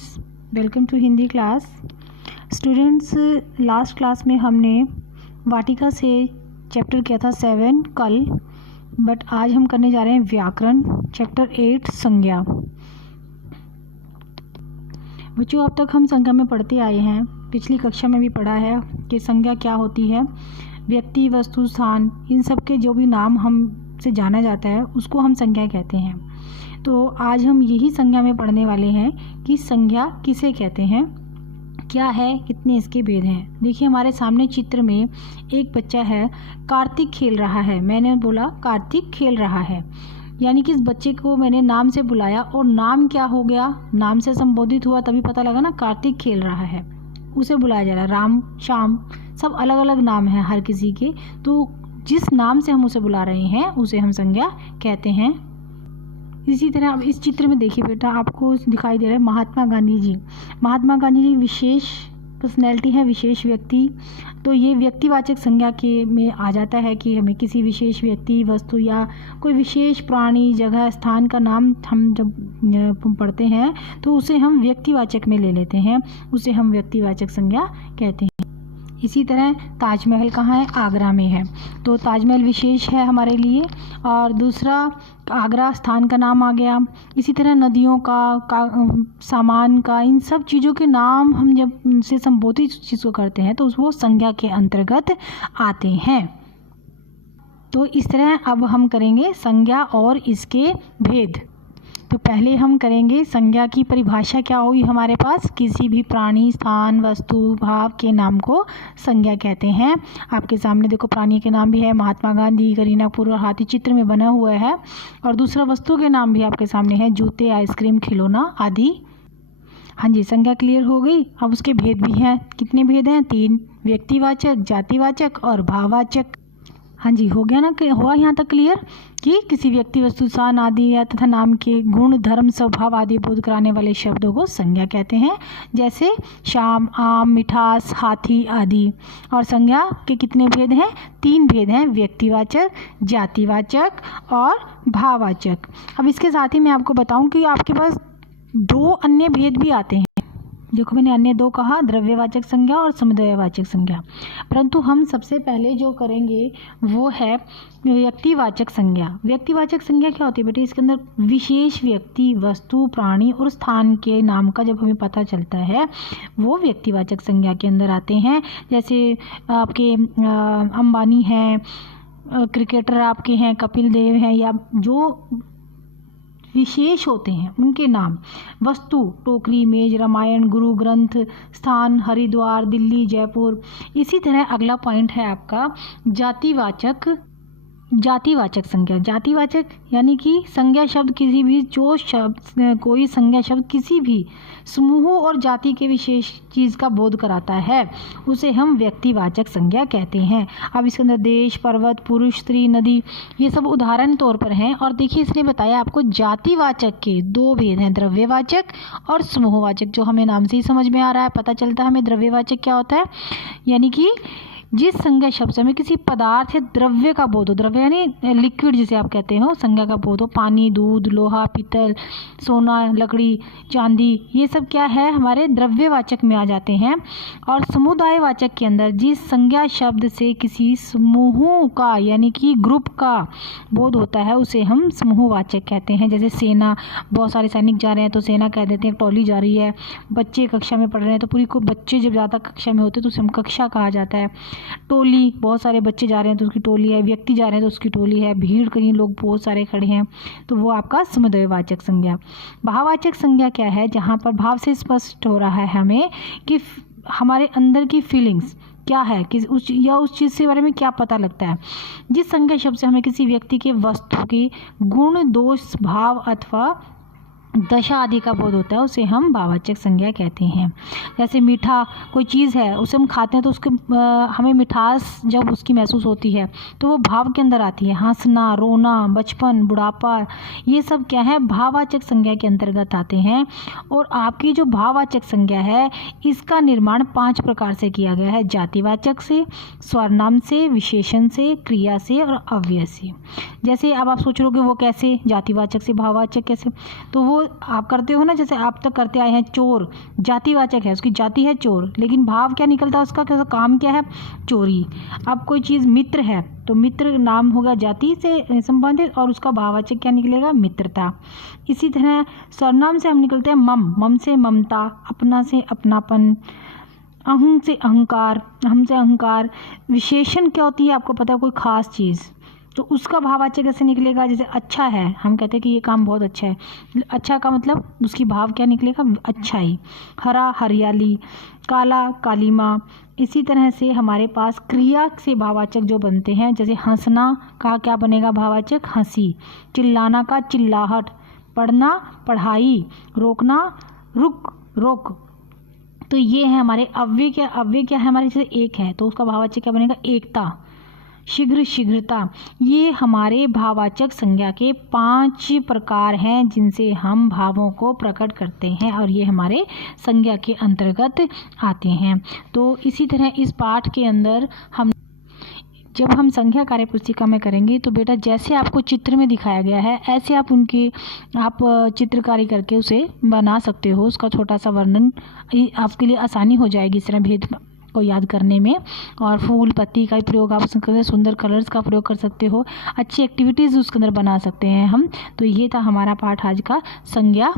Students, welcome to Hindi class. Students, last class में हमने वाटिका से चैप्टर किया था 7 कल, बट आज हम करने जा रहे हैं व्याकरण चैप्टर 8 संज्ञा। बच्चों, अब तक हम संज्ञा में पढ़ते आए हैं, पिछली कक्षा में भी पढ़ा है कि संज्ञा क्या होती है। व्यक्ति, वस्तु, स्थान, इन सब के जो भी नाम हमसे जाना जाता है उसको हम संज्ञा कहते हैं। तो आज हम यही संज्ञा में पढ़ने वाले हैं कि संज्ञा किसे कहते हैं, क्या है, कितने इसके भेद हैं। देखिए हमारे सामने चित्र में एक बच्चा है, कार्तिक खेल रहा है। मैंने बोला कार्तिक खेल रहा है, यानी कि इस बच्चे को मैंने नाम से बुलाया और नाम क्या हो गया, नाम से संबोधित हुआ, तभी पता लगा ना कार्तिक खेल रहा है, उसे बुलाया जा रहा है। राम, श्याम, सब अलग अलग नाम हैं हर किसी के, तो जिस नाम से हम उसे बुला रहे हैं उसे हम संज्ञा कहते हैं। इसी तरह अब इस चित्र में देखिए बेटा, आपको दिखाई दे रहा है महात्मा गांधी जी। महात्मा गांधी जी विशेष पर्सनैलिटी है, विशेष व्यक्ति। तो ये व्यक्तिवाचक संज्ञा के में आ जाता है कि हमें किसी विशेष व्यक्ति, वस्तु या कोई विशेष प्राणी, जगह, स्थान का नाम हम जब पढ़ते हैं तो उसे हम व्यक्तिवाचक में ले लेते हैं, उसे हम व्यक्तिवाचक संज्ञा कहते हैं। इसी तरह ताजमहल कहाँ है, आगरा में है, तो ताजमहल विशेष है हमारे लिए। और दूसरा आगरा स्थान का नाम आ गया। इसी तरह नदियों का सामान का, इन सब चीज़ों के नाम हम जब उनसे संबोधित चीज़ को करते हैं तो वो संज्ञा के अंतर्गत आते हैं। तो इस तरह अब हम करेंगे संज्ञा और इसके भेद। तो पहले हम करेंगे संज्ञा की परिभाषा क्या होगी हमारे पास। किसी भी प्राणी, स्थान, वस्तु, भाव के नाम को संज्ञा कहते हैं। आपके सामने देखो प्राणी के नाम भी है, महात्मा गांधी, करीना कपूर और हाथी चित्र में बना हुआ है। और दूसरा वस्तु के नाम भी आपके सामने है, जूते, आइसक्रीम, खिलौना आदि। हाँ जी, संज्ञा क्लियर हो गई। अब उसके भेद भी हैं। कितने भेद हैं? 3, व्यक्तिवाचक, जातिवाचक और भाववाचक। हाँ जी, हो गया ना, हुआ यहाँ तक क्लियर कि किसी व्यक्ति, वस्तु, स्थान आदि या तथा नाम के गुण, धर्म, स्वभाव आदि बोध कराने वाले शब्दों को संज्ञा कहते हैं, जैसे शाम, आम, मिठास, हाथी आदि। और संज्ञा के कितने भेद हैं? 3 भेद हैं, व्यक्तिवाचक, जातिवाचक और भाववाचक। अब इसके साथ ही मैं आपको बताऊं कि आपके पास 2 अन्य भेद भी आते हैं। देखो मैंने अन्य 2 कहा, द्रव्यवाचक संज्ञा और समुदायवाचक संज्ञा। परंतु हम सबसे पहले जो करेंगे वो है व्यक्तिवाचक संज्ञा। व्यक्तिवाचक संज्ञा क्या होती है बेटे? इसके अंदर विशेष व्यक्ति, वस्तु, प्राणी और स्थान के नाम का जब हमें पता चलता है वो व्यक्तिवाचक संज्ञा के अंदर आते हैं। जैसे आपके अंबानी हैं, क्रिकेटर आपके हैं, कपिल देव हैं, या जो विशेष होते हैं उनके नाम। वस्तु टोकरी, मेज, रामायण, गुरु ग्रंथ, स्थान हरिद्वार, दिल्ली, जयपुर। इसी तरह अगला पॉइंट है आपका जातिवाचक संज्ञा। जातिवाचक यानी कि संज्ञा शब्द किसी भी, जो शब्द, कोई संज्ञा शब्द किसी भी समूह और जाति के विशेष चीज़ का बोध कराता है उसे हम व्यक्तिवाचक संज्ञा कहते हैं। अब इसके अंदर देश, पर्वत, पुरुष, स्त्री, नदी, ये सब उदाहरण तौर पर हैं। और देखिए इसने बताया आपको जातिवाचक के 2 भेद हैं, द्रव्यवाचक और समूहवाचक, जो हमें नाम से ही समझ में आ रहा है, पता चलता है हमें द्रव्यवाचक क्या होता है। यानी कि जिस संज्ञा शब्द से हमें किसी पदार्थ या द्रव्य का बोध हो, द्रव्य यानी लिक्विड जिसे आप कहते हो, संज्ञा का बोध हो, पानी, दूध, लोहा, पीतल, सोना, लकड़ी, चांदी, ये सब क्या है, हमारे द्रव्यवाचक में आ जाते हैं। और समुदायवाचक के अंदर जिस संज्ञा शब्द से किसी समूह का यानी कि ग्रुप का बोध होता है उसे हम समूहवाचक कहते हैं। जैसे सेना, बहुत सारे सैनिक जा रहे हैं तो सेना कह देते हैं, टोली जा रही है। बच्चे कक्षा में पढ़ रहे हैं तो पूरी को, बच्चे जब ज़्यादा कक्षा में होते हैं तो उसे हम कक्षा कहा जाता है। टोली, बहुत सारे बच्चे जा रहे हैं तो उसकी टोली है, व्यक्ति जा रहे हैं तो उसकी टोली है, भीड़, कहीं लोग बहुत सारे खड़े हैं तो वो आपका समुदायवाचक संज्ञा। भाववाचक संज्ञा क्या है? जहाँ पर भाव से स्पष्ट हो रहा है हमें कि हमारे अंदर की फीलिंग्स क्या है, कि उस चीज़ से बारे में क्या पता लगता है। जिस संज्ञा शब्द से हमें किसी व्यक्ति के, वस्तु के गुण, दोष, भाव अथवा दशा आदि का बोध होता है उसे हम भाववाचक संज्ञा कहते हैं। जैसे मीठा कोई चीज़ है, उसे हम खाते हैं तो उसके हमें मिठास जब उसकी महसूस होती है तो वो भाव के अंदर आती है। हंसना, रोना, बचपन, बुढ़ापा, ये सब क्या है, भाववाचक संज्ञा के अंतर्गत आते हैं। और आपकी जो भाववाचक संज्ञा है इसका निर्माण 5 प्रकार से किया गया है, जातिवाचक से, स्वरनाम से, विशेषण से, क्रिया से और अव्यय से। जैसे अब आप सोच रहे हो कि वो कैसे, जातिवाचक से भाववाचक कैसे, तो वो आप करते हो ना, जैसे आप तक करते आए हैं चोर, जातिवाचक है, उसकी जाति है चोर, लेकिन भाव क्या निकलता है उसका, क्या काम क्या है, चोरी। अब कोई चीज़ मित्र है तो मित्र नाम होगा जाति से संबंधित और उसका भाववाचक क्या निकलेगा, मित्रता। इसी तरह सर्वनाम से हम निकलते हैं मम, मम से ममता, अपना से अपनापन, अहं से अहंकार, हम से अहंकार। विशेषण क्या होती है आपको पता है, कोई खास चीज़, तो उसका भाववाचक कैसे निकलेगा, जैसे अच्छा है, हम कहते हैं कि ये काम बहुत अच्छा है, अच्छा का मतलब उसकी भाव क्या निकलेगा, अच्छाई। हरा हरियाली, काला कालीमा। इसी तरह से हमारे पास क्रिया से भाववाचक जो बनते हैं, जैसे हंसना का क्या बनेगा भाववाचक, हंसी। चिल्लाना का चिल्लाहट, पढ़ना पढ़ाई, रोकना रुक रोक। तो ये है हमारे अव्यय क्या है हमारे, जैसे एक है तो उसका भाववाचक क्या बनेगा, एकता। शीघ्र शीघ्रता। ये हमारे भाववाचक संज्ञा के 5 प्रकार हैं जिनसे हम भावों को प्रकट करते हैं और ये हमारे संज्ञा के अंतर्गत आते हैं। तो इसी तरह इस पाठ के अंदर जब हम संज्ञा कार्यपुस्तिका में करेंगे तो बेटा जैसे आपको चित्र में दिखाया गया है ऐसे आप चित्रकारी करके उसे बना सकते हो। उसका छोटा सा वर्णन आपके लिए आसानी हो जाएगी इस तरह भेद को याद करने में। और फूल पत्ती का प्रयोग आप उसके सुंदर कलर्स का प्रयोग कर सकते हो, अच्छी एक्टिविटीज़ उसके अंदर बना सकते हैं हम। तो ये था हमारा पाठ आज का, संज्ञा